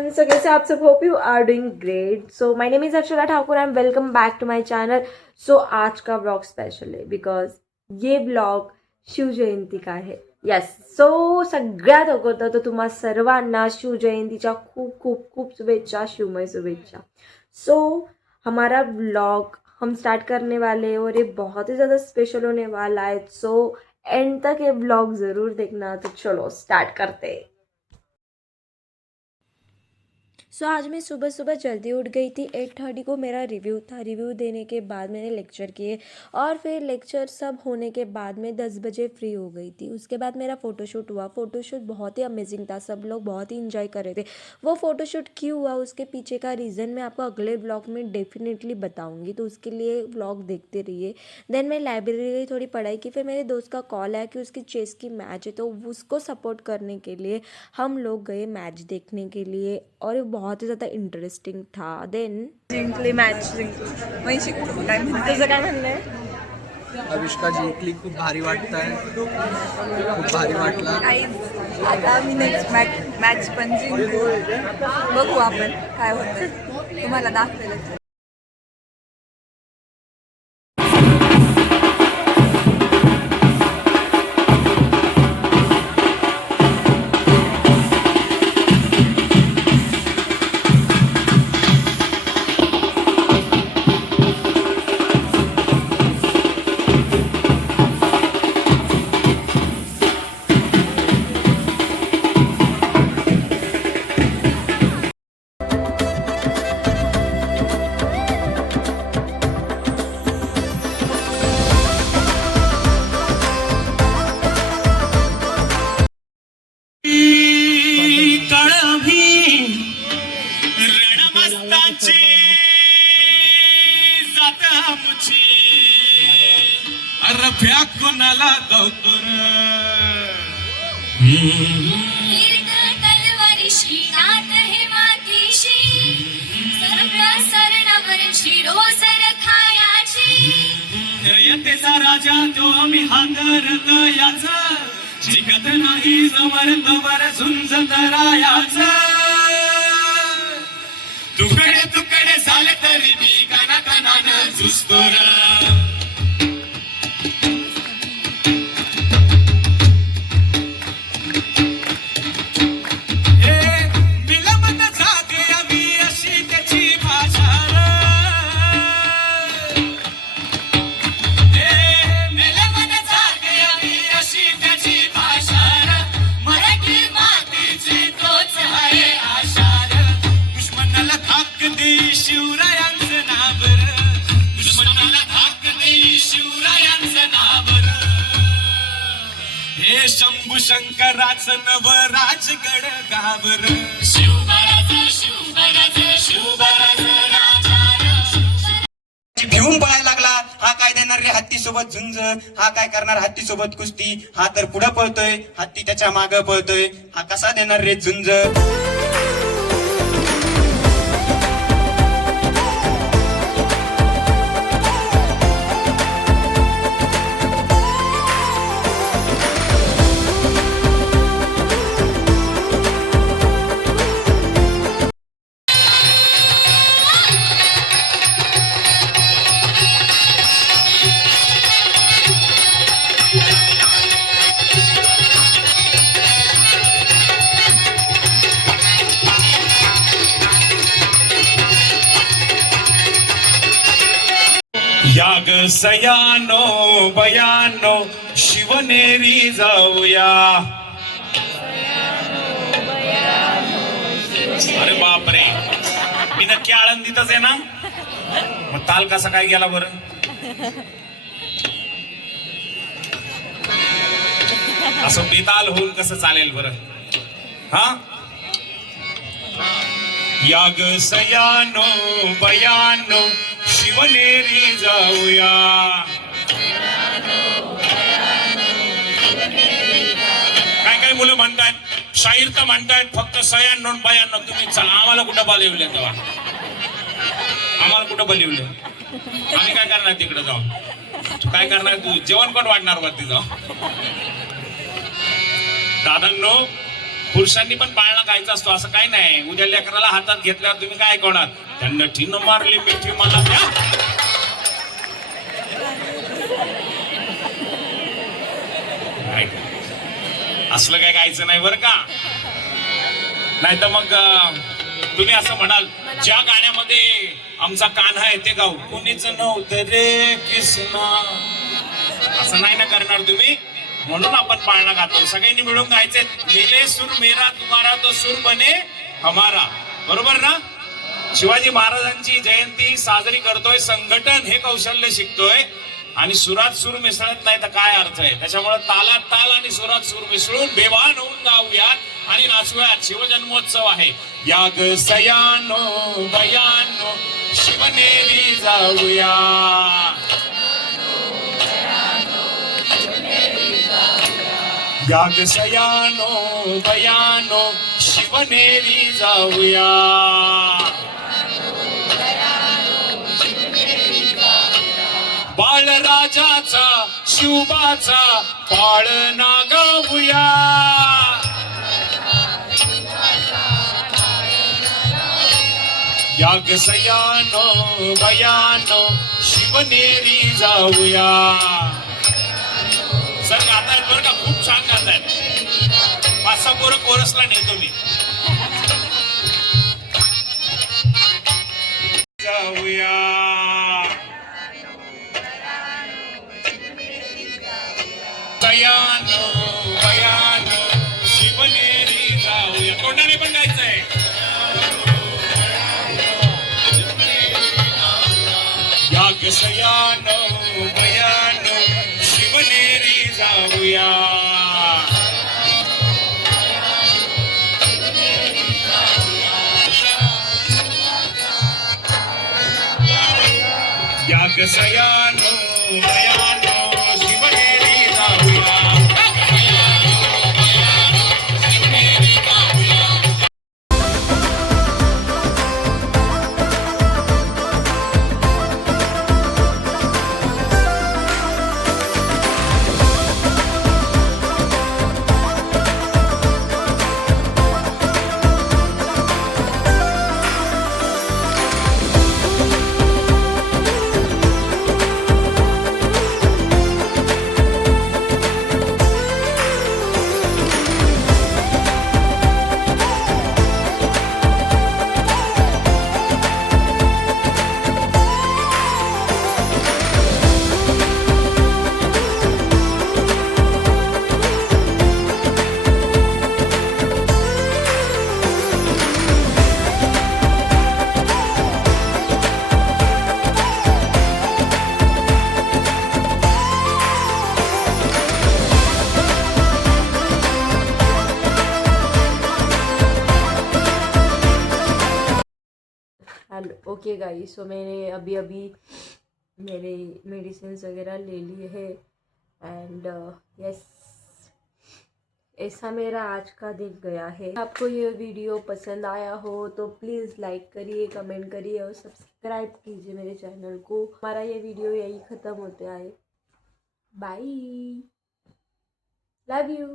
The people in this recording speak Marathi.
everyone. So कैसे आप सब? Hope you are doing great. So my name is Akshara Thakur and welcome back to my channel. So आज का vlog स्पेशल है because ये vlog शिव जयंती का है. Yes. So सगळ्यात अगोदर तर तुम्हा सर्वांना शिव जयंतीच्या खूप खूप खूप शुभेच्छा, शिवमय शुभेच्छा. So हमारा vlog हम स्टार्ट करने वाले हैं और ये बहुत ही ज़्यादा स्पेशल होने वाला है. So एंड तक ये व्लॉग ज़रूर देखना. तो चलो स्टार्ट करते हैं. सो आज मैं सुबह सुबह जल्दी उठ गई थी. 8:30 को मेरा रिव्यू था. रिव्यू देने के बाद मैंने लेक्चर किए और फिर लेक्चर सब होने के बाद मैं 10 बजे फ्री हो गई थी. उसके बाद मेरा फ़ोटोशूट हुआ. फ़ोटोशूट बहुत ही अमेजिंग था. सब लोग बहुत ही इंजॉय कर रहे थे. वो फ़ोटोशूट क्यों हुआ उसके पीछे का रीज़न मैं आपको अगले ब्लॉग में डेफिनेटली बताऊँगी. तो उसके लिए ब्लॉग देखते रहिए. देन मैं लाइब्रेरी गई, थोड़ी पढ़ाई की. फिर मेरे दोस्त का कॉल आया कि उसकी चेस की मैच है, तो उसको सपोर्ट करने के लिए हम लोग गए मैच देखने के लिए और बहुत ही ज़्यादा इंटरेस्टिंग था. देन जिंकली मॅच जिंकली वही शिकतो काय म्हणते. तुझं काय म्हणणं आहे? अविष्का जिंकली, खूप भारी वाटतंय, खूप भारी वाटला. आता आम्ही नेक्स्ट मॅच पण जिंकू. बघू आपण काय होतं, तुम्हाला दाखवेल. कोणाला गौतुर तलवारीशी नात हे मातीशी सगळं सरणावर शिरोसर खायाची रयतेचा राजा तो आम्ही हातरत याच जिकत नाही जवर तवर झुंज रायाच. तुकडे तुकडे झाले तरी मी काना कानानं झुसतोर. शंभू शंकराचं नव राजगड गावर. घेऊन पळायला लागला. हा काय देणार रे हत्ती सोबत झुंज, हा काय करणार हत्ती सोबत कुस्ती. हा तर पुढे पळतोय, हत्ती त्याच्या मागे पळतोय. हा कसा देणार रे झुंज. याग सयानो बयानो शिवनेरी जाऊया. अरे बापरे, मी नक्की आळंदीतच आहे ना. मग ताल कसा काय गेला बरं? असं बेताल होऊन कसं चालेल बरं? हा, याग सयानो बयानो शिवनेरी जाऊया. काय काय मुलं म्हणतात, शाहीर तर म्हणतात फक्त सयानो बयानो. तुम्ही चला, आम्हाला कुठं बोलवले तेव्हा? आम्हाला कुठं बोलवले? आम्ही काय करणार तिकडे जाऊन? तू काय करणार? तू जेवण कोण वाढणार वरती जाऊन? दादांनो, पुरुषांनी पण पाळणा खायचा असतो असं काही नाही. उद्या लेकराला हातात घेतल्यावर तुम्ही काय ऐकवणार? त्यांना ठीन मारली मिठी मला द्या. असलं काय गायचं नाही बरं का. नाही तर मग तुम्ही असं म्हणाल ज्या गाण्यामध्ये आमचा कान्हा आहे ते गाऊ. कुणीच नव्हतं रे कृष्णा, असं नाही ना करणार तुम्ही. म्हणून आपण पाळणा खातो. सगळ्यांनी मिळून गायचे. मिले सूर मेरा तुम्हारा तो सूर बने हमारा. बरोबर ना. शिवाजी महाराजांची जयंती साजरी करतोय, संघटन हे कौशल्य शिकतोय आणि सुरात सूर मिसळत नाही तर काय अर्थ आहे. त्याच्यामुळे तालात ताल आणि सुरात सूर मिसळून बेभान होऊन गाऊयात आणि नाचूयात. शिवजन्मोत्सव आहे. याग सयानो बयानो शिवनेरी जाऊया. याग सयानो बयानो शिवनेरी जाऊया. बाळराजाचा शिवबाचा पाळणा गाऊया. याग सयानो बयानो शिवनेरी जाऊया. सर गातायत बरं का, खूप छान गातायत. 5-6 पोरं कोरसला नेतो मी. जाऊया. बयानो बयानो शिवनेरी जाऊया. तोंडाने पण गायचंय. याग सयानो बयानो शिवनेरी जाऊया. याग सयानो बयानो शिवनेरी जाऊया. ओके गाइस, सो मैंने अभी मेरे मेडिसिन वगैरह ले लिए है एंड यस, ऐसा मेरा आज का दिन गया है. आपको ये वीडियो पसंद आया हो तो प्लीज़ लाइक करिए, कमेंट करिए और सब्सक्राइब कीजिए मेरे चैनल को. हमारा ये वीडियो यही ख़त्म होता है. Bye, love you.